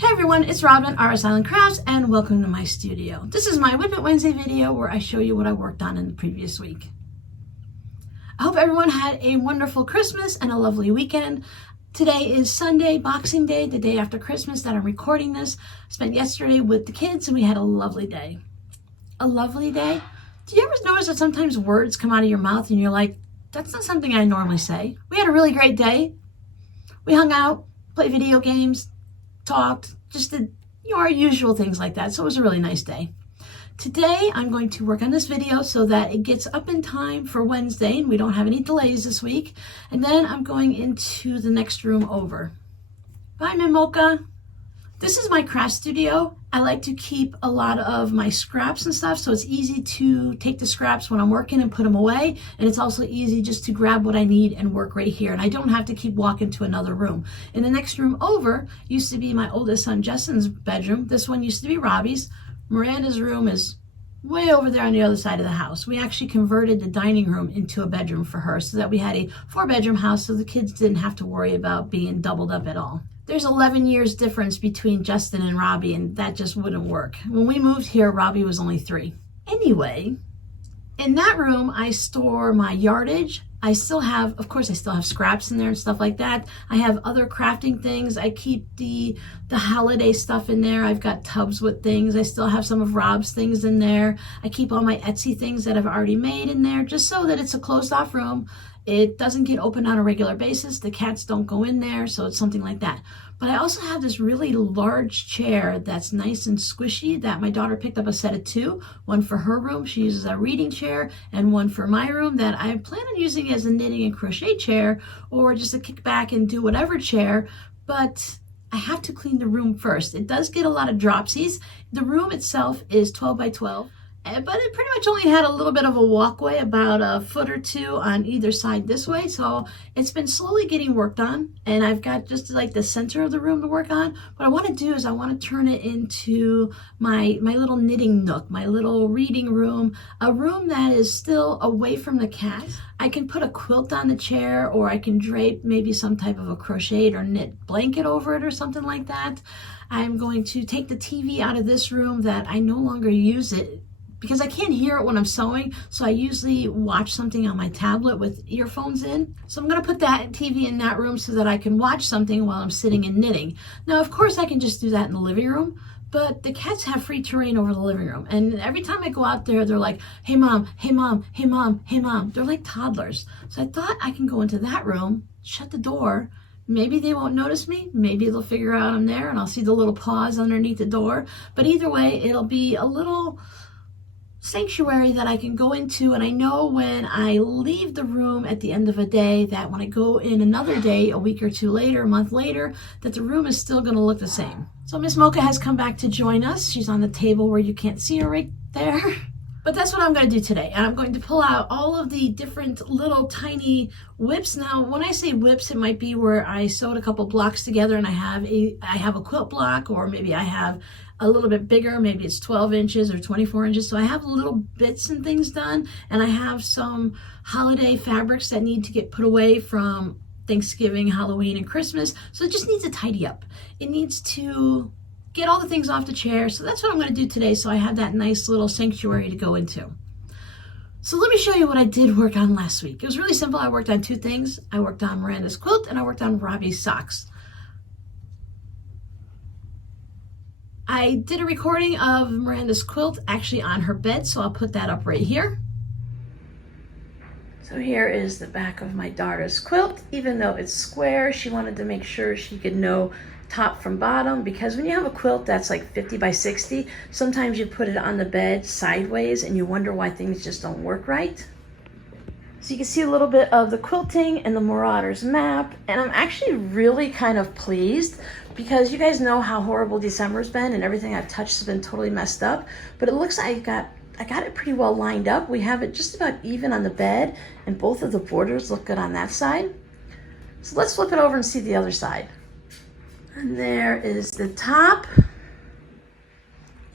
Hey everyone, it's Robin, RS Island Crafts, and welcome to my studio. This is my WiP Wednesday video where I show you what I worked on in the previous week. I hope everyone had a wonderful Christmas and a lovely weekend. Today is Sunday, Boxing Day, the day after Christmas that I'm recording this. I spent yesterday with the kids and we had a lovely day. A lovely day? Do you ever notice that sometimes words come out of your mouth and you're like, that's not something I normally say? We had a really great day. We hung out, played video games, talked, just did our usual things like that. So it was a really nice day. Today I'm going to work on this video so that it gets up in time for Wednesday and we don't have any delays this week. And then I'm going into the next room over. Bye, Mimoka. This is my craft studio. I like to keep a lot of my scraps and stuff, so it's easy to take the scraps when I'm working and put them away. And it's also easy just to grab what I need and work right here. And I don't have to keep walking to another room. In the next room over used to be my oldest son Justin's bedroom. This one used to be Robbie's. Miranda's room is way over there on the other side of the house. We actually converted the dining room into a bedroom for her so that we had a 4-bedroom house so the kids didn't have to worry about being doubled up at all. There's 11 years difference between Justin and Robbie, and that just wouldn't work. When we moved here, Robbie was only 3. Anyway, in that room, I store my yardage. I still have scraps in there and stuff like that. I have other crafting things. I keep the holiday stuff in there. I've got tubs with things. I still have some of Rob's things in there. I keep all my Etsy things that I've already made in there just so that it's a closed off room. It doesn't get opened on a regular basis. The cats don't go in there, so it's something like that. But I also have this really large chair that's nice and squishy that my daughter picked up a set of 2. One for her room, she uses a reading chair, and one for my room that I plan on using as a knitting and crochet chair or just a kick back and do whatever chair. But I have to clean the room first. It does get a lot of dropsies. The room itself is 12 by 12. But it pretty much only had a little bit of a walkway, about a foot or 2 on either side this way. So it's been slowly getting worked on, and I've got just like the center of the room to work on. What I want to do is I want to turn it into my little knitting nook, my little reading room, a room that is still away from the cats. I can put a quilt on the chair, or I can drape maybe some type of a crocheted or knit blanket over it or something like that. I'm going to take the TV out of this room that I no longer use it because I can't hear it when I'm sewing, so I usually watch something on my tablet with earphones in. So I'm gonna put that TV in that room so that I can watch something while I'm sitting and knitting. Now, of course, I can just do that in the living room, but the cats have free terrain over the living room. And every time I go out there, they're like, hey mom, hey mom, hey mom, hey mom. They're like toddlers. So I thought I can go into that room, shut the door. Maybe they won't notice me. Maybe they'll figure out I'm there and I'll see the little paws underneath the door. But either way, it'll be a little sanctuary that I can go into, and I know when I leave the room at the end of a day that when I go in another day, a week or 2 later, a month later, that the room is still going to look the same. So Miss Mocha has come back to join us. She's on the table where you can't see her right there. But that's what I'm going to do today. And I'm going to pull out all of the different little tiny WiPs. Now, when I say WiPs, it might be where I sewed a couple blocks together and I have a quilt block, or maybe I have a little bit bigger, maybe it's 12 inches or 24 inches. So I have little bits and things done, and I have some holiday fabrics that need to get put away from Thanksgiving, Halloween, and Christmas. So it just needs to tidy up. It needs to get all the things off the chair. So that's what I'm going to do today, so I have that nice little sanctuary to go into. So let me show you what I did work on last week. It was really simple. I worked on 2 things. I worked on Miranda's quilt and I worked on Robbie's socks. I did a recording of Miranda's quilt actually on her bed, so I'll put that up right here. So here is the back of my daughter's quilt. Even though it's square, she wanted to make sure she could know top from bottom, because when you have a quilt that's like 50 by 60, sometimes you put it on the bed sideways and you wonder why things just don't work right. So you can see a little bit of the quilting and the Marauders map, and I'm actually really kind of pleased because you guys know how horrible December's been and everything I've touched has been totally messed up, but it looks like I got it pretty well lined up. We have it just about even on the bed, and both of the borders look good on that side. So let's flip it over and see the other side. And there is the top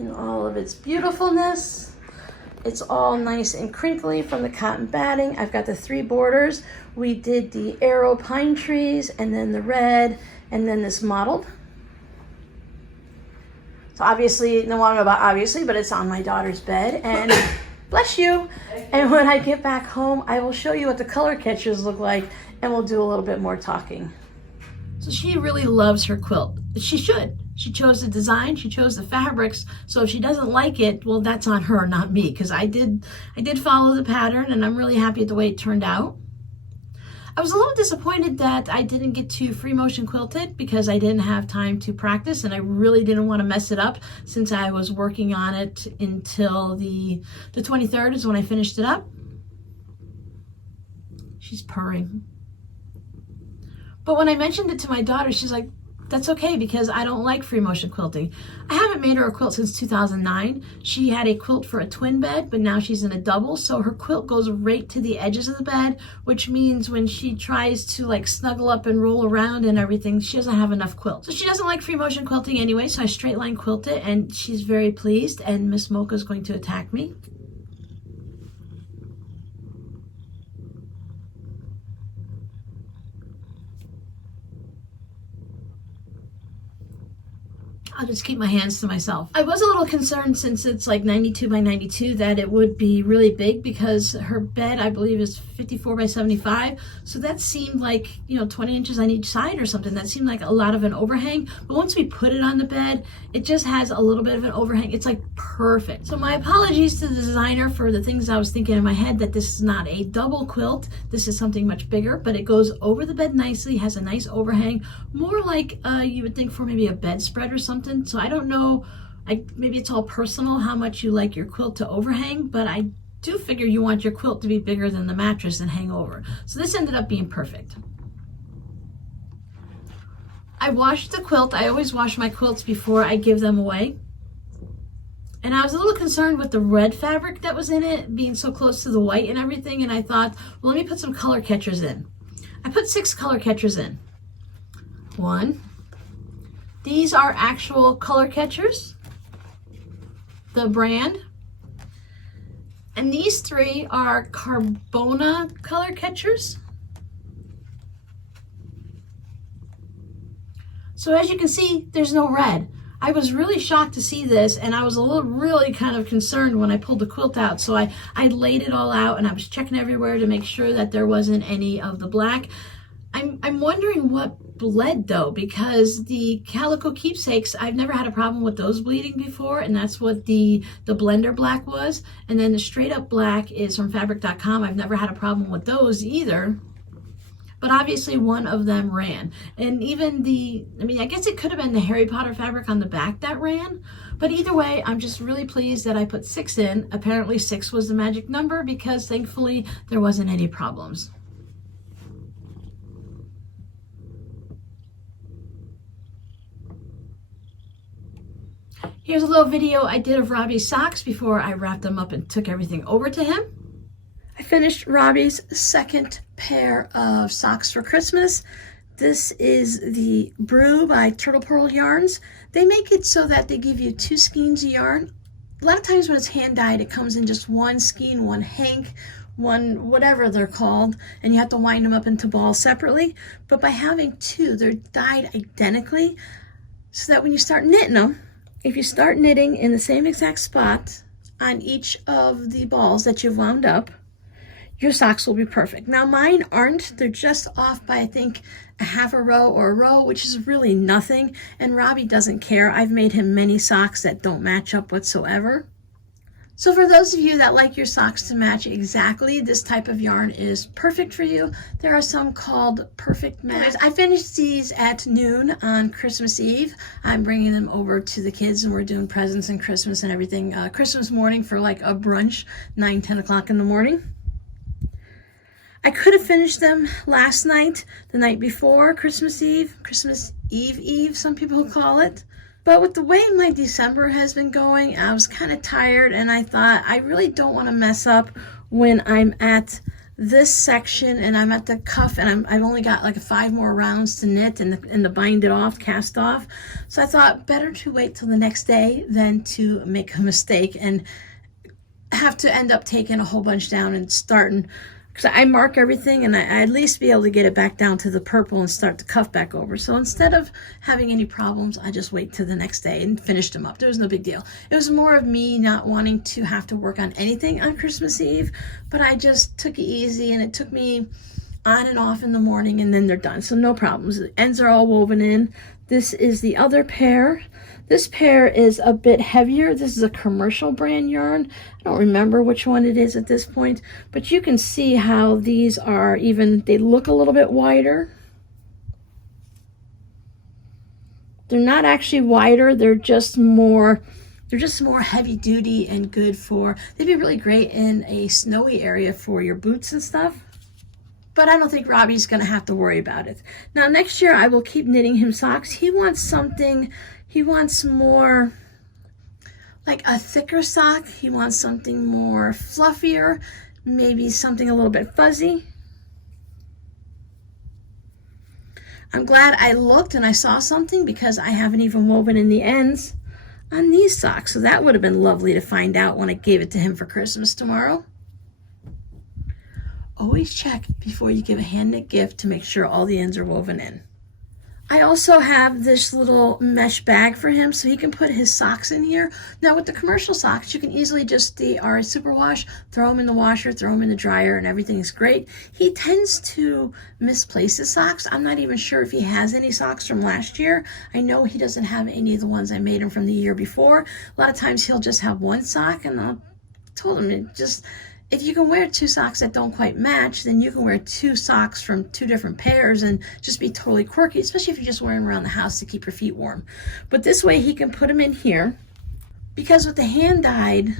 in all of its beautifulness. It's all nice and crinkly from the cotton batting. I've got the 3 borders. We did the arrow pine trees, and then the red, and then this mottled. Obviously, no, I don't know about obviously, but it's on my daughter's bed, and bless you. And when I get back home, I will show you what the color catchers look like, and we'll do a little bit more talking. So she really loves her quilt. She should. She chose the design, she chose the fabrics, so if she doesn't like it, well, that's on her, not me, because I did follow the pattern, and I'm really happy with the way it turned out. I was a little disappointed that I didn't get to free motion quilt it because I didn't have time to practice, and I really didn't want to mess it up since I was working on it until the 23rd is when I finished it up. She's purring. But when I mentioned it to my daughter, she's like, that's okay because I don't like free motion quilting. I haven't made her a quilt since 2009. She had a quilt for a twin bed, but now she's in a double, so her quilt goes right to the edges of the bed, which means when she tries to like snuggle up and roll around and everything, she doesn't have enough quilt. So she doesn't like free motion quilting anyway, so I straight line quilt it, and she's very pleased, and Miss Mocha's going to attack me. I'll just keep my hands to myself. I was a little concerned since it's like 92 by 92 that it would be really big because her bed, I believe, is 54 by 75. So that seemed like, 20 inches on each side or something. That seemed like a lot of an overhang. But once we put it on the bed, it just has a little bit of an overhang. It's like perfect. So my apologies to the designer for the things I was thinking in my head that this is not a double quilt. This is something much bigger, but it goes over the bed nicely, has a nice overhang, more like you would think for maybe a bedspread or something. So I don't know, maybe it's all personal how much you like your quilt to overhang, but I do figure you want your quilt to be bigger than the mattress and hang over. So this ended up being perfect. I washed the quilt. I always wash my quilts before I give them away. And I was a little concerned with the red fabric that was in it being so close to the white and everything, and I thought, well, let me put some color catchers in. I put 6 color catchers in. 1. These are actual color catchers, the brand. And these 3 are Carbona color catchers. So as you can see, there's no red. I was really shocked to see this, and I was really kind of concerned when I pulled the quilt out. So I laid it all out, and I was checking everywhere to make sure that there wasn't any of the black. I'm wondering what bled though, because the Calico Keepsakes, I've never had a problem with those bleeding before, and that's what the blender black was. And then the straight up black is from fabric.com. I've never had a problem with those either, but obviously one of them ran. And even I guess it could have been the Harry Potter fabric on the back that ran, but either way, I'm just really pleased that I put 6 in. Apparently 6 was the magic number because thankfully there wasn't any problems. Here's a little video I did of Robbie's socks before I wrapped them up and took everything over to him. I finished Robbie's 2nd pair of socks for Christmas. This is the Brew by Turtle Pearl Yarns. They make it so that they give you 2 skeins of yarn. A lot of times when it's hand dyed, it comes in just 1 skein, 1 hank, 1 whatever they're called, and you have to wind them up into balls separately. But by having 2, they're dyed identically so that when you start knitting them, if you start knitting in the same exact spot on each of the balls that you've wound up, your socks will be perfect. Now mine aren't, they're just off by I think a half a row or a row, which is really nothing, and Robbie doesn't care. I've made him many socks that don't match up whatsoever. So for those of you that like your socks to match exactly, this type of yarn is perfect for you. There are some called Perfect Match. I finished these at noon on Christmas Eve. I'm bringing them over to the kids and we're doing presents and Christmas and everything. Christmas morning for like a brunch, 9-10 o'clock in the morning. I could have finished them last night, the night before Christmas Eve, some people call it. But with the way my December has been going, I was kind of tired, and I thought I really don't want to mess up when I'm at this section and I'm at the cuff and I've only got like 5 more rounds to knit and to bind it off, cast off. So I thought better to wait till the next day than to make a mistake and have to end up taking a whole bunch down and starting because I mark everything, and I at least be able to get it back down to the purple and start the cuff back over. So instead of having any problems, I just wait till the next day and finished them up. There was no big deal. It was more of me not wanting to have to work on anything on Christmas Eve, but I just took it easy, and it took me on and off in the morning, and then they're done. So no problems. The ends are all woven in. This is the other pair. This pair is a bit heavier. This is a commercial brand yarn. I don't remember which one it is at this point, but you can see how these are they look a little bit wider. They're not actually wider, they're just more heavy duty and good they'd be really great in a snowy area for your boots and stuff. But I don't think Robbie's going to have to worry about it. Now, next year, I will keep knitting him socks. He wants more like a thicker sock. He wants something more fluffier, maybe something a little bit fuzzy. I'm glad I looked and I saw something, because I haven't even woven in the ends on these socks. So that would have been lovely to find out when I gave it to him for Christmas tomorrow. Always check before you give a hand knit gift to make sure all the ends are woven in. I also have this little mesh bag for him so he can put his socks in here. Now with the commercial socks, you can easily just, they are a superwash, throw them in the washer, throw them in the dryer, and everything is great. He tends to misplace his socks. I'm not even sure if he has any socks from last year. I know he doesn't have any of the ones I made him from the year before. A lot of times he'll just have one sock, and I told him if you can wear two socks that don't quite match, then you can wear two socks from two different pairs and just be totally quirky, especially if you're just wearing them around the house to keep your feet warm. But this way he can put them in here, because with the hand-dyed,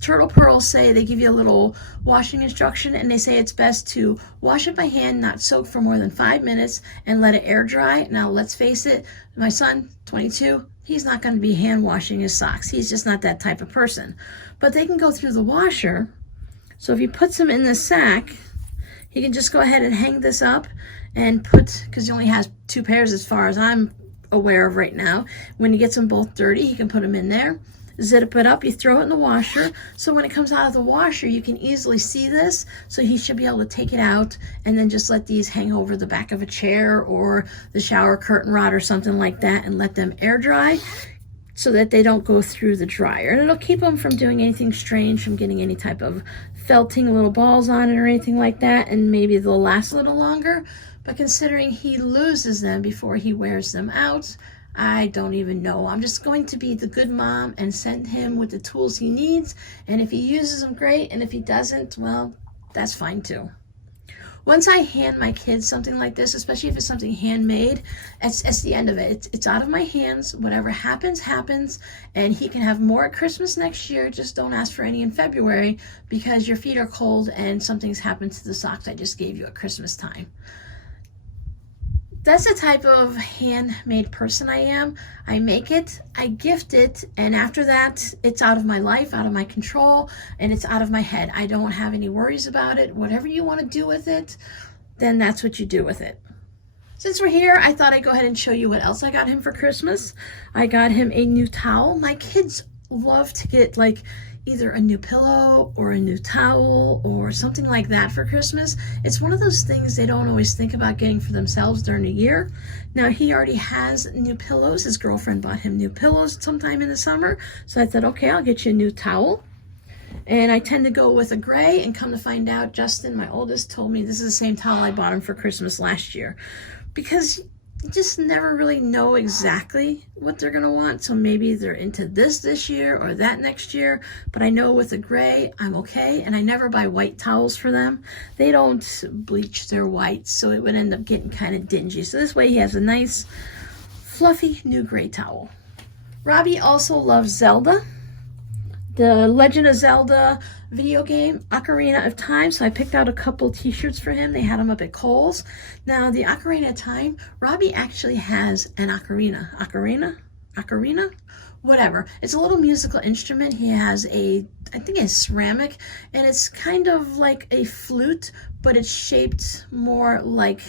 Turtle Pearls say they give you a little washing instruction, and they say it's best to wash it by hand, not soak for more than 5 minutes, and let it air dry. Now, let's face it, my son, 22, he's not going to be hand washing his socks. He's just not that type of person. But they can go through the washer. So if he puts them in the sack, he can just go ahead and hang this up and because he only has 2 pairs as far as I'm aware of right now. When he gets them both dirty, he can put them in there. Zip it up, you throw it in the washer. So when it comes out of the washer, you can easily see this. So he should be able to take it out and then just let these hang over the back of a chair or the shower curtain rod or something like that, and let them air dry so that they don't go through the dryer. And it'll keep them from doing anything strange, from getting any type of felting little balls on it or anything like that, and maybe they'll last a little longer. But considering he loses them before he wears them out, I don't even know. I'm just going to be the good mom and send him with the tools he needs. And if he uses them, great. And if he doesn't, well, that's fine too. Once I hand my kids something like this, especially if it's something handmade, it's the end of it. It's out of my hands. Whatever happens, happens. And he can have more at Christmas next year. Just don't ask for any in February, because your feet are cold and something's happened to the socks I just gave you at Christmas time. That's the type of handmade person I am. I make it, I gift it, and after that, it's out of my life, out of my control, and it's out of my head. I don't have any worries about it. Whatever you want to do with it, then that's what you do with it. Since we're here, I thought I'd go ahead and show you what else I got him for Christmas. I got him a new towel. My kids love to get like either a new pillow or a new towel or something like that for Christmas. It's one of those things they don't always think about getting for themselves during the year. Now, he already has new pillows. His girlfriend bought him new pillows sometime in the summer. So I thought, okay, I'll get you a new towel. And I tend to go with a gray, and come to find out, Justin, my oldest, told me this is the same towel I bought him for Christmas last year. Because you just never really know exactly what they're going to want. So maybe they're into this year or that next year. But I know with the gray, I'm okay. And I never buy white towels for them. They don't bleach their whites, so it would end up getting kind of dingy. So this way he has a nice, fluffy new gray towel. Robbie also loves Zelda. The Legend of Zelda video game, Ocarina of Time. So I picked out a couple t-shirts for him. They had them up at Kohl's. Now, the Ocarina of Time, Robbie actually has an ocarina. Ocarina? Whatever. It's a little musical instrument. He has I think it's ceramic, and it's kind of like a flute, but it's shaped more like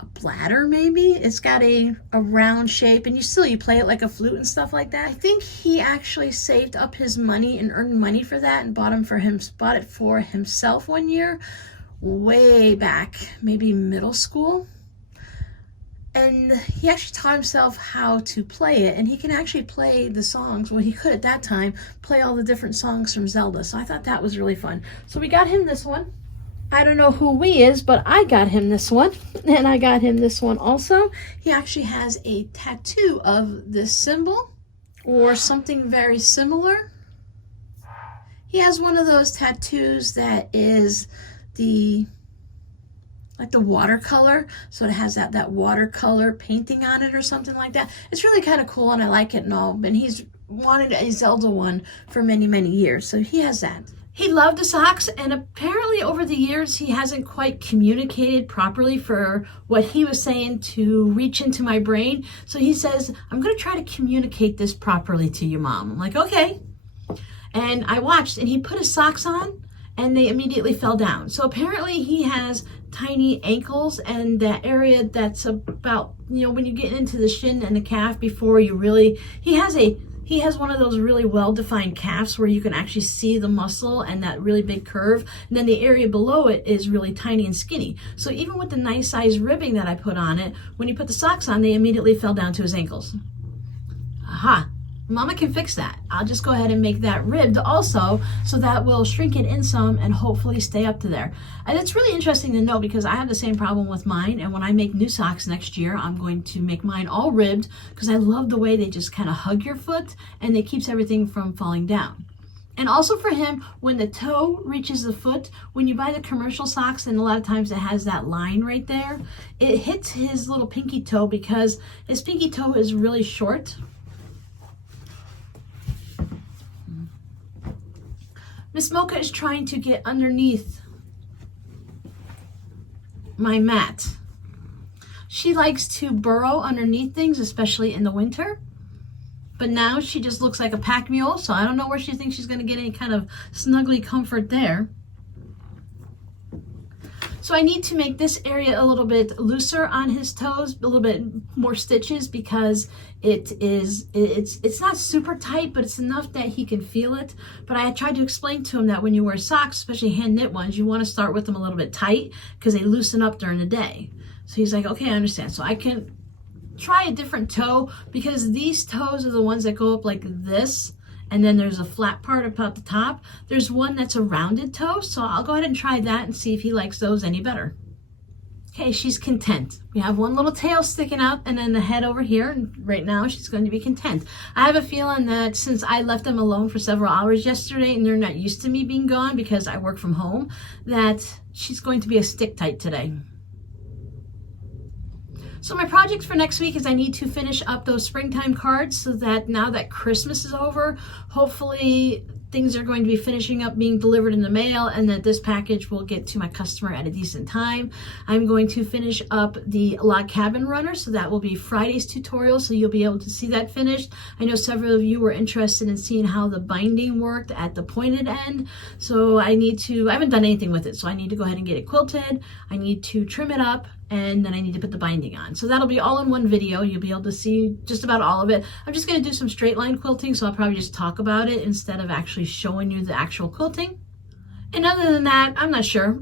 a bladder maybe. It's got a round shape, and you play it like a flute and stuff like that. I think he actually saved up his money and earned money for that and bought it for himself one year, way back, maybe middle school. And he actually taught himself how to play it, and he can actually play the songs. Well, he could at that time play all the different songs from Zelda. So I thought that was really fun. So we got him this one. I don't know who we is, but I got him this one, and I got him this one also. He actually has a tattoo of this symbol or something very similar. He has one of those tattoos that is like the watercolor, so it has that watercolor painting on it or something like that. It's really kind of cool, and I like it and all, and he's wanted a Zelda one for many, many years, so he has that. He loved the socks, and apparently over the years he hasn't quite communicated properly for what he was saying to reach into my brain. So he says, I'm going to try to communicate this properly to you, Mom. I'm like, okay. And I watched, and he put his socks on, and they immediately fell down. So apparently he has tiny ankles, and that area that's about, when you get into the shin and the calf before you really, he has one of those really well-defined calves where you can actually see the muscle and that really big curve. And then the area below it is really tiny and skinny. So even with the nice size ribbing that I put on it, when you put the socks on, they immediately fell down to his ankles. Aha. Mama can fix that. I'll just go ahead and make that ribbed also, so that will shrink it in some and hopefully stay up to there. And it's really interesting to know because I have the same problem with mine, and when I make new socks next year, I'm going to make mine all ribbed because I love the way they just kind of hug your foot and it keeps everything from falling down. And also for him, when the toe reaches the foot, when you buy the commercial socks, and a lot of times it has that line right there, it hits his little pinky toe because his pinky toe is really short. Miss Mocha is trying to get underneath my mat. She likes to burrow underneath things, especially in the winter. But now she just looks like a pack mule, so I don't know where she thinks she's going to get any kind of snuggly comfort there. So I need to make this area a little bit looser on his toes, a little bit more stitches, because it's not super tight, but it's enough that he can feel it. But I tried to explain to him that when you wear socks, especially hand knit ones, you want to start with them a little bit tight because they loosen up during the day. So he's like, okay, I understand. So I can try a different toe, because these toes are the ones that go up like this. And then there's a flat part about the top. There's one that's a rounded toe, so I'll go ahead and try that and see if he likes those any better. Okay, she's content. We have one little tail sticking out and then the head over here, and right now she's going to be content. I have a feeling that since I left them alone for several hours yesterday and they're not used to me being gone because I work from home, that she's going to be a stick tight today. So my project for next week is I need to finish up those springtime cards so that now that Christmas is over, hopefully things are going to be finishing up being delivered in the mail, and that this package will get to my customer at a decent time. I'm going to finish up the log cabin runner, so that will be Friday's tutorial, so you'll be able to see that finished. I know several of you were interested in seeing how the binding worked at the pointed end, so I haven't done anything with it, so I need to go ahead and get it quilted. I need to trim it up, and then I need to put the binding on. So that'll be all in one video. You'll be able to see just about all of it. I'm just going to do some straight line quilting, so I'll probably just talk about it instead of actually showing you the actual quilting. And other than that, I'm not sure.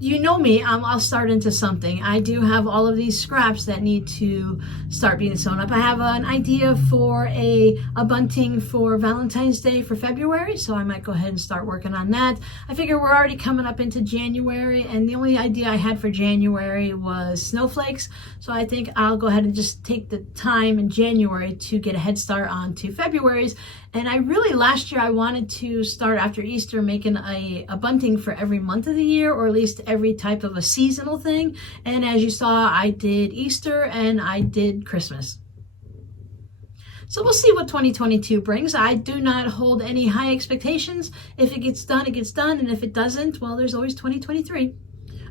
You know me, I'll start into something. I do have all of these scraps that need to start being sewn up. I have an idea for a bunting for Valentine's Day for February, so I might go ahead and start working on that. I figure we're already coming up into January, and the only idea I had for January was snowflakes, so I think I'll go ahead and just take the time in January to get a head start on to February's. And last year I wanted to start after Easter making a bunting for every month of the year, or at least every type of a seasonal thing. And as you saw, I did Easter and I did Christmas. So we'll see what 2022 brings. I do not hold any high expectations. If it gets done, it gets done. And if it doesn't, well, there's always 2023.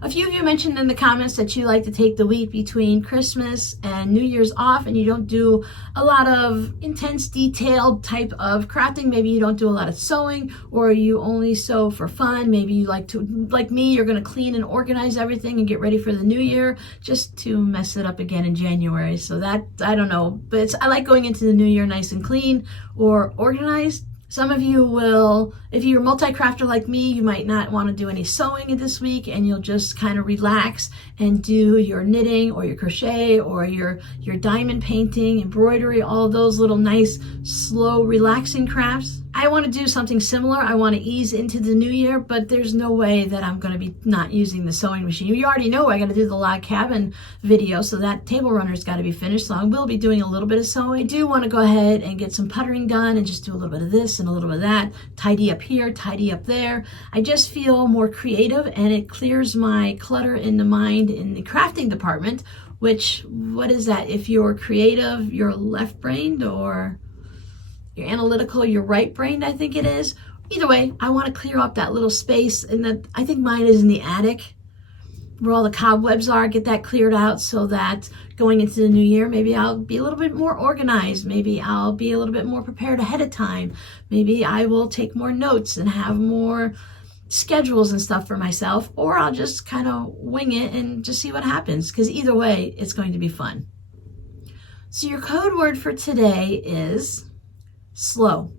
A few of you mentioned in the comments that you like to take the week between Christmas and New Year's off and you don't do a lot of intense, detailed type of crafting. Maybe you don't do a lot of sewing, or you only sew for fun. Maybe you like me, you're going to clean and organize everything and get ready for the new year just to mess it up again in January. So that, I don't know, but I like going into the new year nice and clean or organized. Some of you will, if you're a multi-crafter like me, you might not want to do any sewing this week and you'll just kind of relax and do your knitting or your crochet or your diamond painting, embroidery, all those little nice, slow, relaxing crafts. I want to do something similar. I want to ease into the new year, but there's no way that I'm going to be not using the sewing machine. You already know I got to do the log cabin video, so that table runner's got to be finished. So I will be doing a little bit of sewing. I do want to go ahead and get some puttering done and just do a little bit of this and a little bit of that. Tidy up here, tidy up there. I just feel more creative and it clears my clutter in the mind in the crafting department, which, what is that? If you're creative, you're left-brained, or you're analytical, you're right-brained, I think it is. Either way, I want to clear up that little space, and that I think mine is in the attic where all the cobwebs are. Get that cleared out so that going into the new year, maybe I'll be a little bit more organized. Maybe I'll be a little bit more prepared ahead of time. Maybe I will take more notes and have more schedules and stuff for myself, or I'll just kind of wing it and just see what happens, because either way, it's going to be fun. So your code word for today is slow.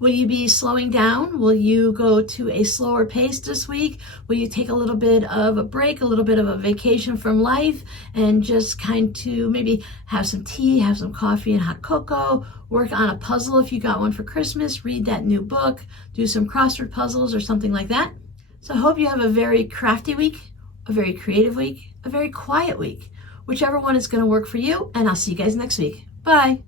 Will you be slowing down? Will you go to a slower pace this week? Will you take a little bit of a break, a little bit of a vacation from life, and just kind of maybe have some tea, have some coffee and hot cocoa, work on a puzzle if you got one for Christmas, read that new book, do some crossword puzzles or something like that. So I hope you have a very crafty week, a very creative week, a very quiet week, whichever one is going to work for you, and I'll see you guys next week. Bye.